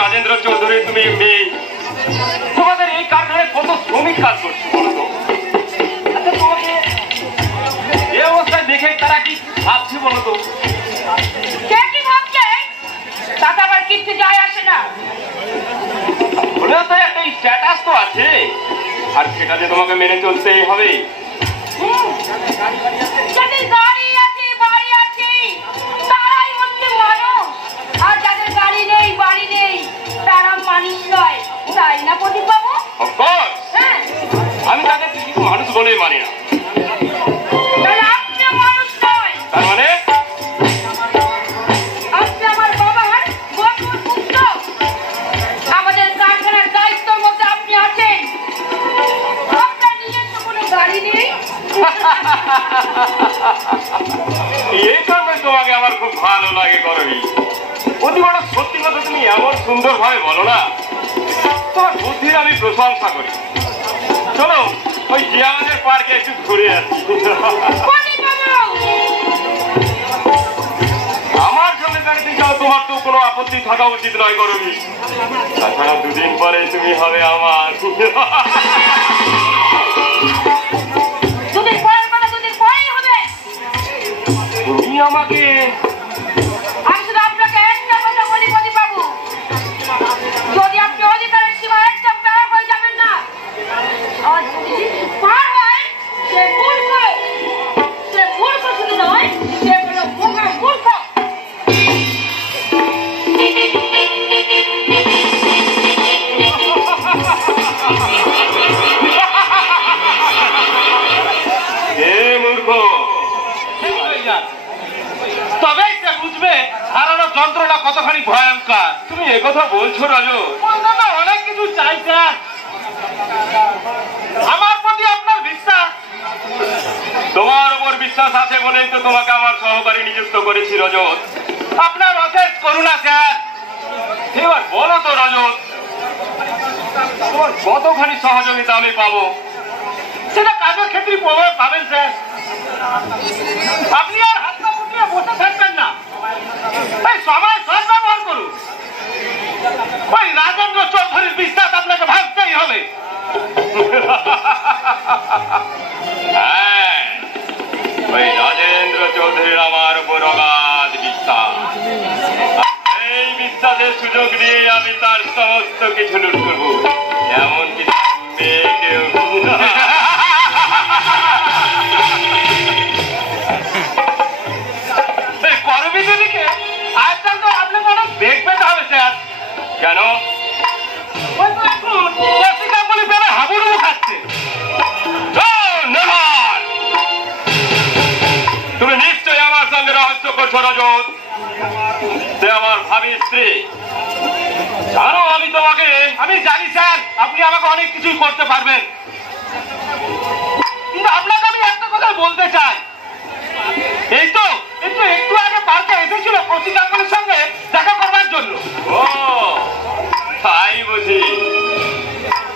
রাজেন্দ্র চৌধুরী, তুমি মেয়ে, তোমাদের এই কারখানায় কত শ্রমিক কাজ করছে বলতো? আচ্ছা, তোমাকে এই অবস্থায় দেখে তারা কি ভাবছে বলতো? কে কি ভাবছে তাতে আবার কিচ্ছু যায় আসে না। হলেও তো একটা স্ট্যাটাস তো আছে, আর সেটা যে তোমাকে মেনে চলতেই হবে। যাদের গাড়ি আছে বাড়ি আছে তারাই হচ্ছে মানুষ, আর যাদের গাড়ি নেই বাড়ি নেই তারা মানুষ নয়, তাই না প্রদীপ বাবু? অফকোর্স, হ্যাঁ, আমি তাদের কিছু মানুষ বলেই মানি না। তাহলে আপনিও মানুষ নয়। তার মানে আপনি আমার বাবার বন্ধুর পুত্র, আমাদের কারখানার দায়িত্বের মধ্যে আপনি আছেন, আপনার নিজস্ব কোনো গাড়ি নেই। এই কারণে তোমাকে আমার খুব ভালো লাগে করবি। অতি বড় সত্যি কথা তুমি এমন সুন্দর ভাবে বলো না, তোমার বুদ্ধির আমি প্রশংসা করি। চলো ওই জিয়াগঞ্জের পার্কে একটু ঘুরে আসি। আমার সঙ্গে গাড়িতে যাও, তোমার তো কোনো আপত্তি থাকা উচিত নয় করবি। তাছাড়া দুদিন পরে তুমি হবে আমার। দুদিন পরের কথা দুদিন পরেই হবে। তুমি আমাকে আমি শুধু আপনাকে একটা কথা বলি প্রদীপ বাবু, যদি আপনি অধিকারের সীমা একদম পার হয়ে যাবেন না, আর যদি পার হয় সে মূর্খ, সে মূর্খ শুধু নয়, সে হলো মূর্খ। তবেই সে বুঝবে হারানোর যন্ত্রণা কতখানি ভয়ঙ্কর। তুমি একথা বলছো রাজু? অনেক কিছু চাই স্যার, আমার প্রতি আপনার বিশ্বাস। তোমার উপর বিশ্বাস আছে বলেই তো তোমাকে আমার সহকারী নিযুক্ত করেছি রজত। আপনার অশেষ করুণা স্যার। এবার বলো তো রজত, তোমার কতখানি সহযোগিতা আমি পাবো? সেটা কাজের ক্ষেত্রে প্রভাব পাবেন স্যার। আপনি আর হাত পা গুটিয়ে বসে থাকবেন না, এই সময় সৎ ব্যবহার করুন। ওই রাজেন্দ্র চৌধুরীর বিশ্বাস আপনাকে ভাবতেই হবে। হ্যাঁ, ওই রাজেন্দ্র চৌধুরীর আমার উপর অগাধ বিশ্বাস। এই বিশ্বাসের সুযোগ নিয়ে আমি তার সমস্ত কিছু লুট করবো, এমনকি মেয়েকেও। করবি দিদিকে আজকাল তো আপনাকে অনেক বেগ পেতে হবে স্যার। কেন? বলে পেলে হাবুডুবু খাচ্ছে। তুমি নিশ্চয়ই আমার সঙ্গে রহস্য করছো রজত। সে আমার ভাবি স্ত্রী। জানো আমি তোমাকে, আমি জানি স্যার আপনি আমাকে অনেক কিছুই করতে পারবেন, কিন্তু আপনাকে আমি একটা কথা বলতে চাই। এই তো একটু আগে পার্কে এসেছিল কৌশিক গাঙ্গুলির সঙ্গে দেখা করবার জন্য। ও তাই বুঝি?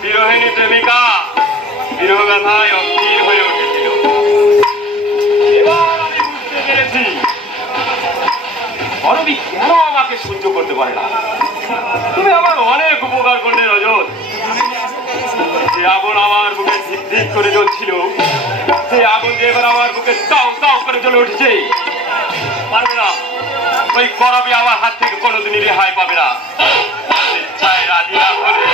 বিরোহিণী প্রেমিকা বিরহ ব্যথায় অস্থির হয়ে উঠেছিল। এবার আমি বুঝতে পেরেছি অরবি কেন আমাকে সহ্য করতে পারে না। তুমি আমার অনেক উপকার করলে রজত। যে আগুন আমার বুকে ধিক ধিক করে জ্বলছিল, সে আগুন যে এবার আমার বুকে তাও তাও করে জ্বলে উঠেছে। পারবে না, ওই করবি আমার হাত থেকে কোনোদিনই রেহাই পাবে না। ইচ্ছায় রাজি না হলে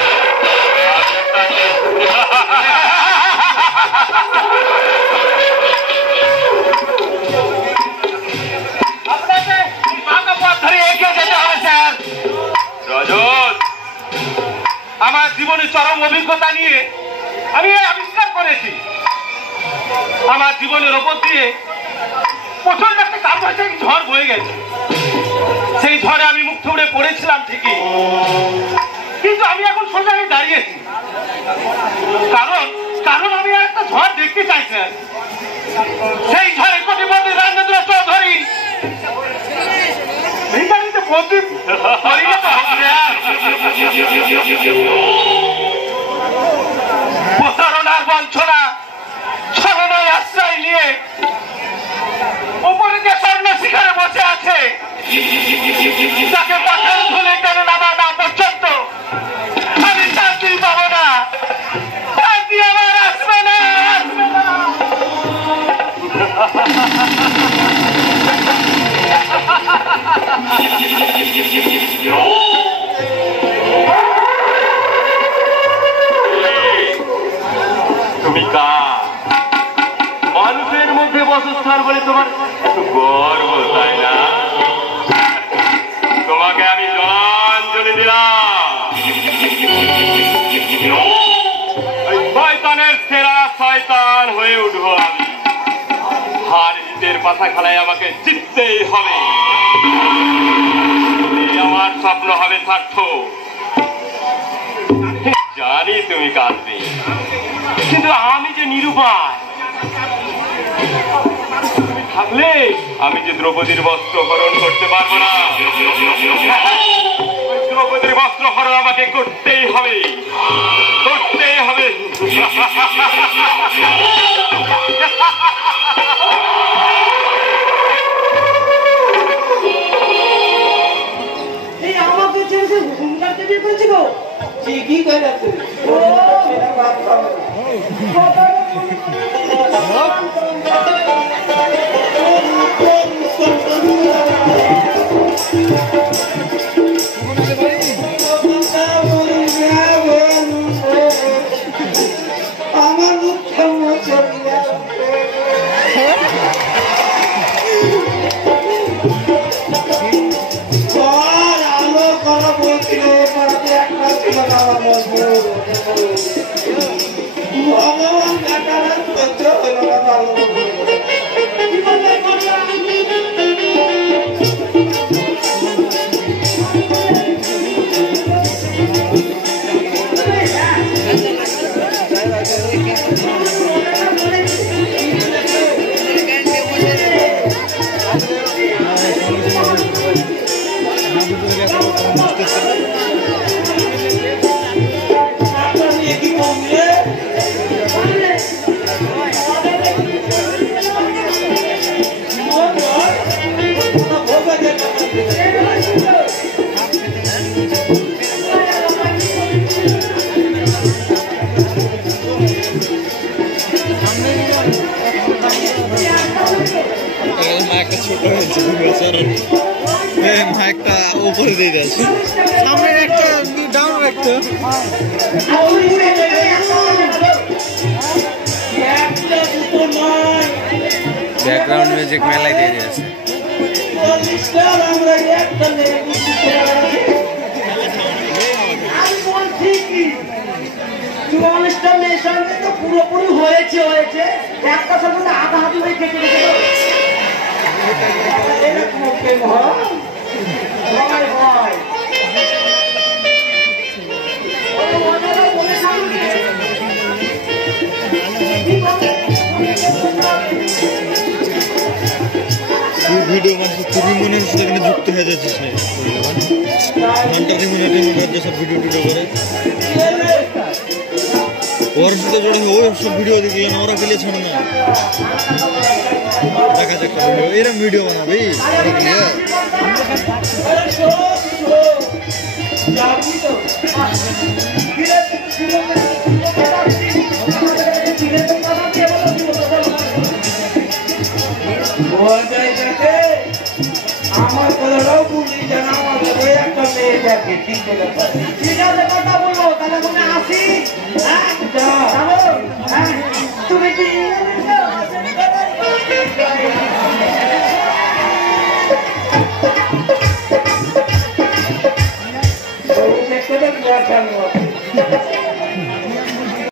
আপনাকে পাকা পথ ধরে এগিয়ে যেতে হবে স্যার। রজত, আমার জীবনের চরম অভিজ্ঞতা নিয়ে আমি আবিষ্কার করেছি, আমার জীবনের ওপর দিয়ে প্রচন্ড একটা কালবৈশাখী ঝড় বয়ে গেছে। সেই ঝড়ে আমি মুখ থুবড়ে পড়েছিলাম ঠিকই, কিন্তু আমি এখন সোজা হয়ে দাঁড়িয়েছি। কারণ আমি আর একটা ঝড় দেখতে চাই স্যার। সেই ঝড়ে কোটিপতি রাজেন্দ্র চৌধুরী প্রতারণার বঞ্চনা ছলনায় আশ্রয় নিয়ে উপরে যে স্বর্ণ শিখরে বসে আছে, তাকে পাথর ধুলে কেন নামা না পর্যন্ত পাশাখানায় আমাকে জিততেই হবে। আমার স্বপ্ন হবে সার্থক। জানি তুমি কাঁদবে, কিন্তু আমি যে নিরুপায়। তুমি থাকলে আমি যে দ্রৌপদীর বস্ত্র হরণ করতে পারবো না। দ্রৌপদীর বস্ত্র হরণ আমাকে করতেই হবে, করতেই হবে। আমাকে ছেড়ে ঘুমটার দেবী বলছি গো, ঠিকই করে আছে। আমার ভগবান কাটার সহ্য হলো না ভালো। ছোট হয়েছে মাইকটা উপরে দিয়ে যাচ্ছে, সামনে একটা ডাউন রাখতো। ব্যাকগ্রাউন্ড মিউজিক মেলায় দিয়ে দিয়েছে। চুয়াল্লিশটা মেয়ের সঙ্গে তো পুরোপুরি হয়েছে হয়েছে, একটা সঙ্গে তো আধা হাতি হয়ে কেটে রেখে এরকম প্রেম হয়। ভিডিও মানুষ তুমি মনে হচ্ছে সেখানে যুক্ত হয়ে যাচ্ছে, ঘন্টা রিমোট সব ভিডিও টিডিও করে ওর সাথে জড়ে ওই সব ভিডিও দেখি ওরা পেলে ছাড়ে না। দেখা যাক ভিডিও, এরকম ভিডিও বানাবে আমার কথাটাও বুঝলি যেন আমাদের ওই একটা মেয়ে দেখে ঠিক আছে, কথা বলবো তাহলে মনে আসি। তুমি কি দেখতে